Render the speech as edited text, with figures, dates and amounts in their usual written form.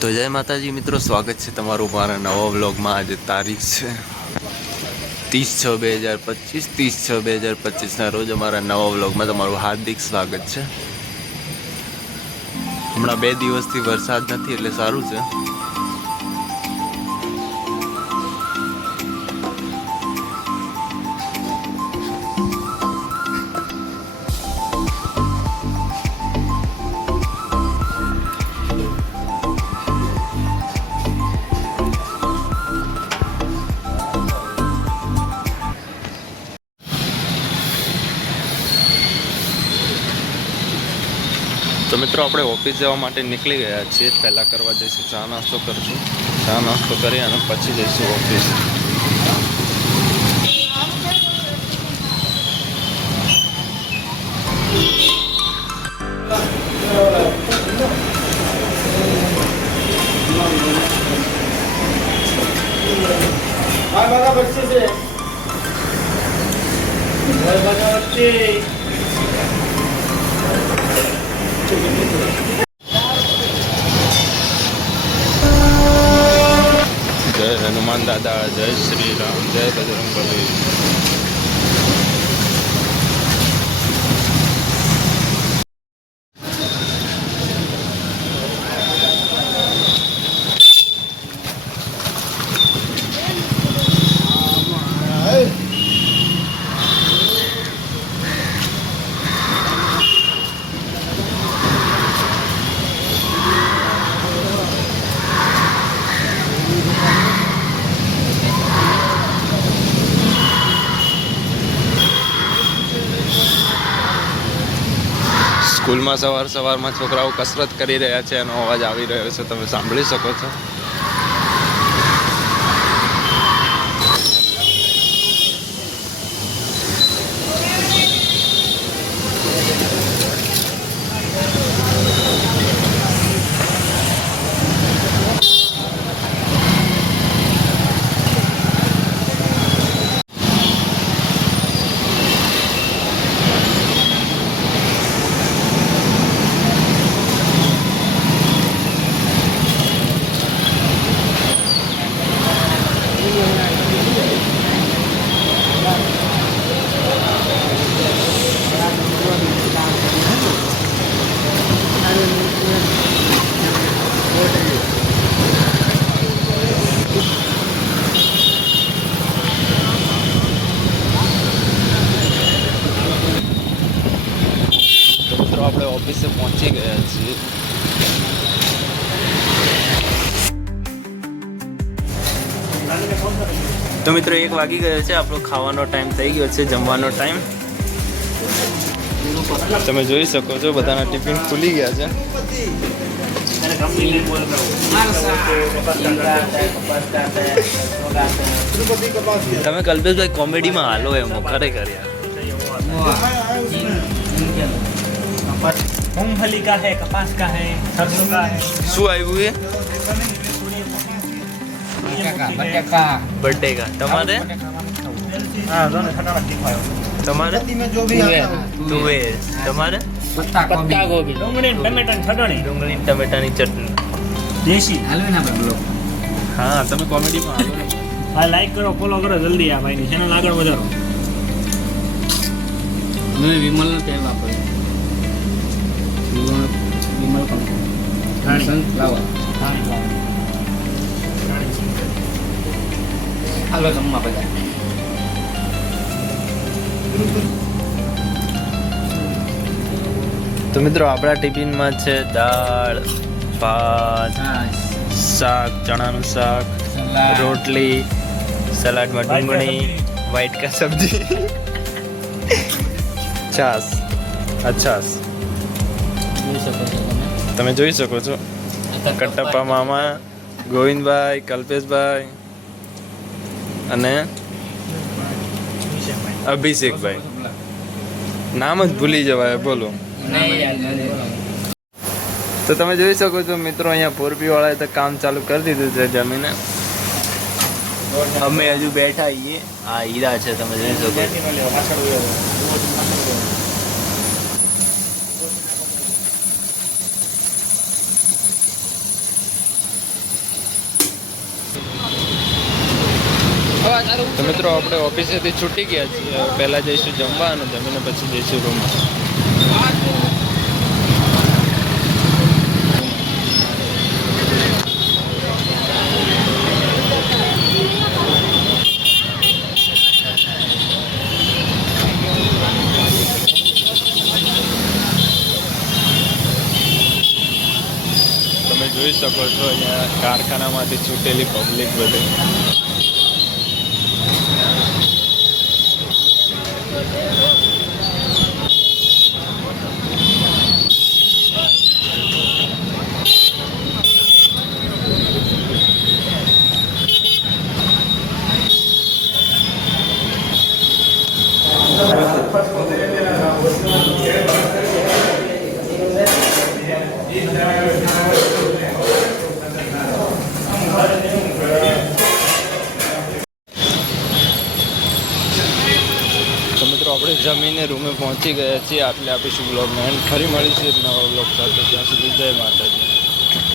તો જય માતાજી મિત્રો, સ્વાગત છે તમારું મારા નવા વ્લોગમાં। આજે તારીખ છે 30/6/2025, 30/6/2025ના રોજ અમારા નવા વ્લોગમાં તમારું હાર્દિક સ્વાગત છે। હમણાં 2 દિવસથી વરસાદ નથી એટલે સારું છે। તો મિત્રો આપણે ઓફિસ જવા માટે નીકળી ગયા છીએ। પહેલાં કરવા જઈશું ચા નાસ્તો કરશું, ચા નાસ્તો કરી અને પછી જઈશું ઓફિસ। जय हनुमान दादा, जय श्री राम, जय बजरंगबली। સ્કૂલમાં સવારમાં છોકરાઓ કસરત કરી રહ્યા છે, એનો અવાજ આવી રહ્યો છે, તમે સાંભળી શકો છો। આપણે ઓફિસે પહોંચી ગયા છીએ। તો મિત્રો 1 વાગી ગયો છે, આપણો ખાવાનો ટાઈમ થઈ ગયો છે, જમવાનો ટાઈમ। તમે જોઈ શકો છો બધાના ટિફિન ખુલી ગયા છે। તમે કલ્પેશભાઈ કોમેડીમાં હાલો એમ ખરેખર યાર। मूंगफली का है, कपास का है, सरसों का है। શું આવ્યું એ બર્થડે કા તમારે? हाँ दोनों ठंडा मत दिखाओ। તમારે जो भी તુવેર, તમારે पत्ता गोभी, डूंगળી ટમેટા ચટણી, ડુંગળી ટમેટાની ચટણી દેશી। હાલવે ના બગલો હા તમે કોમેડીમાં હાલો ને। હા લાઈક કરો, ફોલો કરો જલ્દી આ ભાઈની ચેનલ આગળ વધારો। અમે વિમલ નો તેલ વાપર્યો વિમલ કંપની રાણી લાવા હાલો જમવા બધા। તો મિત્રો આપણા ટિફિનમાં છે દાળ, ભાત, શાક, ચણાનું શાક, રોટલી, સલાડમાં ડુંગળી, વ્હાઈટ કા સબ્જી, છાસ। છાસ તમે જોઈ શકો છો। કટપ્પા મામા, ગોવિંદભાઈ, કલ્પેશભાઈ અને અભિષેકભાઈ, નામ જ ભૂલી જવાય બોલો। તો તમે જોઈ શકો છો મિત્રો, અહીંયા પોરપી વાળાએ તો કામ ચાલુ કરી દીધું છે જમીને। અમે હજુ બેઠા છીએ। આ હીરા છે, તમે જોઈ શકો છો। તો મિત્રો આપણે ઓફિસેથી છૂટી ગયા છીએ. હવે પહેલાં જઈશું જમવા અને જમીને પછી જઈશું રૂમમાં. તમે જોઈ શકો છો અહીંયા કારખાનામાંથી છૂટેલી પબ્લિક બધી. તો મિત્રો આપણે જમીને રૂમે પહોંચી ગયા છીએ. આટલે આપીશું બ્લોગને એન્ડ ફરી મળીશું એક નવા બ્લોગ સાથે. ત્યાં સુધી જય માતાજી.